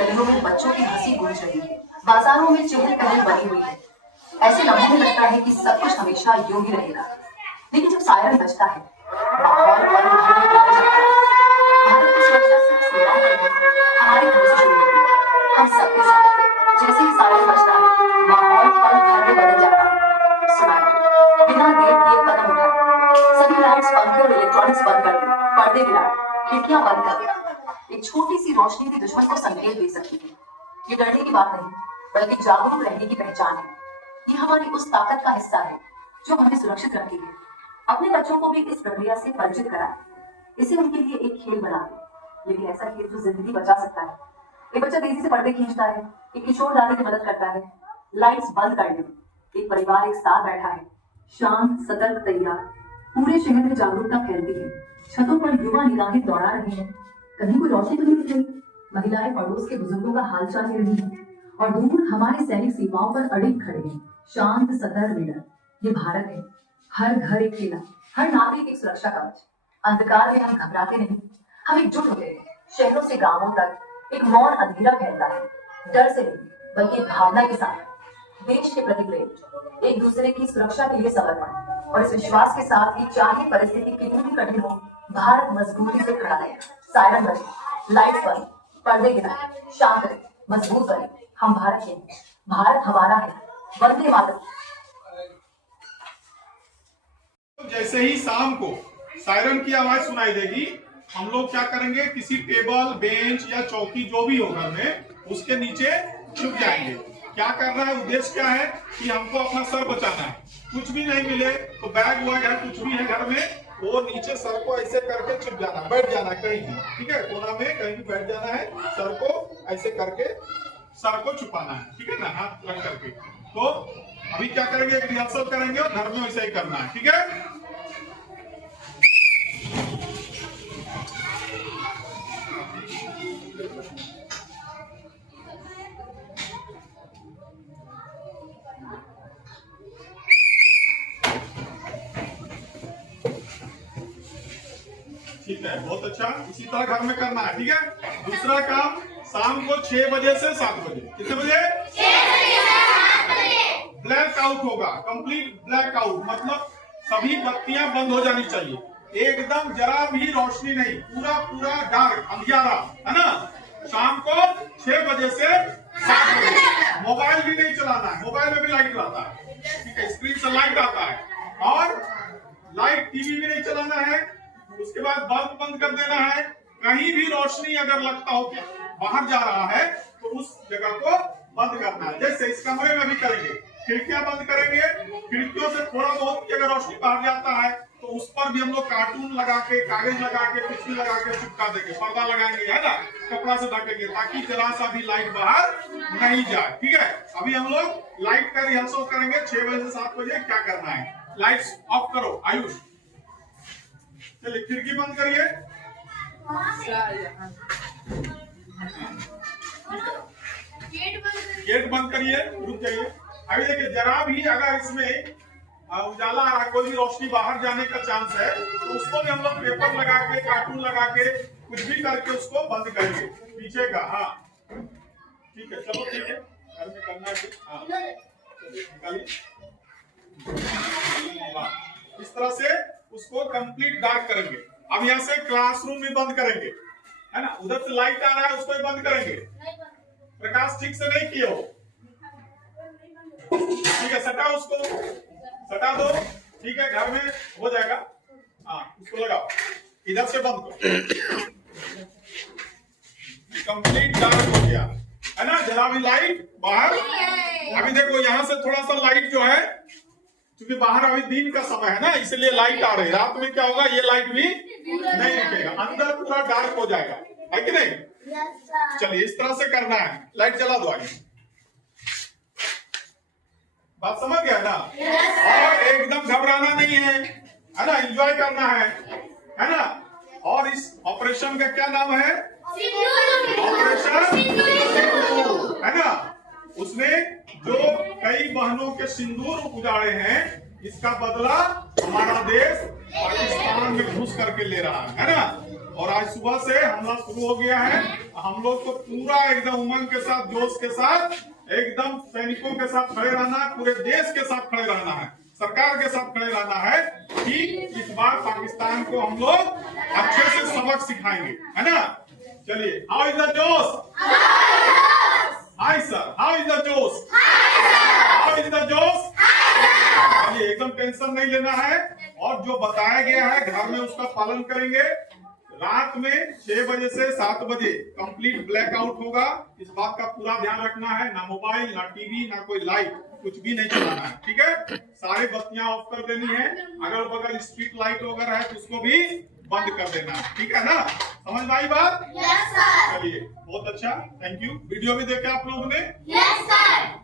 गलियों में बच्चों की हंसी गूंज रही है, बाजारों में चहल पहल बनी हुई है। ऐसे लम्हों में लगता है कि सब कुछ हमेशा यूं ही रहेगा, लेकिन जब सायरन बजता है, माहौल पल भर में बदल जाता है। भारत की सुरक्षा सिर्फ सीमाओं पर नहीं, हमारे घर से शुरू होती है, हम सबके साथ। जैसे ही सायरन बजता है, माहौल पल भर में बदल जाता है। सुनाइए, बिना देर किए कदम उठाए, सभी लाइट्स, पंखे और इलेक्ट्रॉनिक्स बंद कर दें, पर्दे गिराएं, खिड़कियां बंद कर दें। एक छोटी सी रोशनी भी दुश्मन को संकेत दे सकती है। ये डरने की बात नहीं, बल्कि जागरूक रहने की पहचान है। ये हमारी उस ताकत का हिस्सा है जो हमें सुरक्षित रखती है। अपने बच्चों को भी इस प्रक्रिया से परिचित कराएं, इसे उनके लिए एक खेल बना दें, लेकिन ऐसा खेल जो जिंदगी बचा सकता है। एक बच्चा तेजी से पर्दे खींचता है, एक किशोर डालने की मदद करता है, लाइट्स बंद कर दें, एक परिवार एक साथ बैठा है, शांत, सतर्क, तैयार। पूरे शहर में जागरूकता फैलती है। छतों पर युवा निगाहें दौड़ा रहे हैं, कहीं कोई रोशनी तो नहीं दिख रही। महिलाएं पड़ोस के बुजुर्गों का हालचाल ले रही हैं, और दूर हमारे सैनिक सीमाओं पर अड़िग खड़े हैं, शांत, सतर्क, निडर। ये भारत है, हर घर एक किला, हर नागरिक एक सुरक्षा कवच। अंधकार में हम घबराते नहीं, हम एकजुट होते हैं। शहरों से गांवों तक एक मौन अंधेरा फैलता है, डर से नहीं बल्कि भावना के साथ। देश के प्रति प्रेम, एक दूसरे की सुरक्षा के लिए समर्पण, और इस विश्वास के साथ कि चाहे परिस्थिति कितनी भी कठिन हो, भारत मजबूती से खड़ा है। सायरन बजे, लाइट्स बंद, पर्दे गिराएं, शांत रहे, मजबूत बने। हम भारत के हैं, भारत हमारा है। वंदे मातरम। जैसे ही शाम को सायरन की आवाज सुनाई देगी, हम लोग क्या करेंगे, किसी टेबल, बेंच या चौकी जो भी हो घर में, उसके नीचे छुप जाएंगे। क्या करना है, उद्देश्य क्या है कि हमको अपना सर बचाना है। कुछ भी नहीं मिले तो बैग वैग है, कुछ भी है घर में, वो नीचे सर को ऐसे करके छुप जाना, बैठ जाना कहीं भी, ठीक है, कोना में कहीं भी बैठ जाना है, सर को ऐसे करके सर को छुपाना है, ठीक है ना, हाथ रख करके। तो अभी क्या करेंगे, एक रिहर्सल करेंगे और घर में वैसे ही करना है, ठीक है। ठीक है, बहुत अच्छा, इसी तरह घर में करना है, ठीक है। दूसरा काम, शाम को 6 बजे से 7 बजे, कितने बजे? 6 बजे से 7 बजे ब्लैक आउट होगा, कंप्लीट ब्लैक आउट, मतलब सभी बत्तियां बंद हो जानी चाहिए, एकदम जरा भी रोशनी नहीं, पूरा पूरा डार्क, अंधियारा, है ना। शाम को 6 बजे से 7 बजे मोबाइल भी नहीं चलाना है, मोबाइल में भी लाइट रहता है, ठीक है, स्क्रीन से लाइट आता है, और लाइट, टीवी भी नहीं चलाना है। उसके बाद बल्ब बंद कर देना है। कहीं भी रोशनी अगर लगता हो कि बाहर जा रहा है तो उस जगह को बंद करना है। जैसे इस कमरे में भी करेंगे, खिड़कियां बंद करेंगे, खिड़कियों से थोड़ा बहुत की अगर रोशनी बाहर जाता है तो उस पर भी हम लोग कार्टून लगा के, कागज लगा के, कुछ भी लगा के चिपका देंगे, पर्दा लगाएंगे, है ना, कपड़ा से ढकेंगे, ताकि जरा सा भी लाइट बाहर नहीं जाए, ठीक है। अभी हम लोग लाइट का रिहर्सल करेंगे। 6 बजे से 7 बजे क्या करना है, लाइट्स ऑफ करो आयुष, चलिए खिड़की बंद करिए, गेट बंद करिए, रुक जाइए। अभी देखिए, जरा भी अगर इसमें उजाला आ रहा है, कोई भी रोशनी बाहर जाने का चांस है, तो उसको भी हम लोग पेपर लगा के, कार्टून लगा के, कुछ भी करके उसको बंद करेंगे पीछे का। हाँ ठीक है, चलो ठीक है, घर में करना है। हाँ निकालिए, इस तरह से उसको कंप्लीट डार्क करेंगे। अब यहाँ से क्लासरूम भी बंद करेंगे, है ना, उधर से लाइट आ रहा है उसको भी बंद करेंगे, प्रकाश ठीक से नहीं किए हो, ठीक है, सटा उसको, सटा दो, ठीक है, घर में हो जाएगा। हाँ उसको लगाओ, इधर से बंद करो, कंप्लीट डार्क हो गया, है ना, जरा भी लाइट बाहर। अभी देखो यहाँ से थोड़ा सा लाइट जो है, क्योंकि बाहर अभी दिन का समय है ना, इसलिए लाइट आ रही है। रात में क्या होगा, ये लाइट भी नहीं दिखेगा, अंदर पूरा डार्क हो जाएगा, है कि नहीं। चलिए इस तरह से करना है, लाइट जला दो आगे, बात समझ गया ना। और एकदम घबराना नहीं है ना, एंजॉय करना है ना। और इस ऑपरेशन का क्या नाम है, ऑपरेशन सिंदूर, है ना। उसने जो कई बहनों के सिंदूर उजाड़े हैं, इसका बदला हमारा देश पाकिस्तान में घुस करके ले रहा है ना। और आज सुबह से हमला शुरू हो गया है। हम लोग को पूरा एकदम उमंग के साथ, जोश के साथ, एकदम सैनिकों के साथ खड़े रहना है, पूरे देश के साथ खड़े रहना है, सरकार के साथ खड़े रहना है कि इस बार पाकिस्तान को हम लोग अच्छे से सबक सिखाएंगे, है ना। चलिए, हाउ इज द जोश? Hi sir, how is the जोश? हाउ इज द जोश? चलिए, एकदम टेंशन नहीं लेना है और जो बताया गया है घर में उसका पालन करेंगे। रात में 6 बजे से 7 बजे कंप्लीट ब्लैकआउट होगा। इस बात का पूरा ध्यान रखना है। ना मोबाइल, ना टीवी, ना कोई लाइट, कुछ भी नहीं चलाना है, ठीक है। सारे बत्तियां ऑफ कर देनी है। अगल बगल स्ट्रीट लाइट वगैरह है तो उसको भी बंद कर देना है, ठीक है ना। समझ में आई बात? Yes sir. चलिए, बहुत अच्छा, थैंक यू। वीडियो भी देखा आप लोगों ने? Yes sir.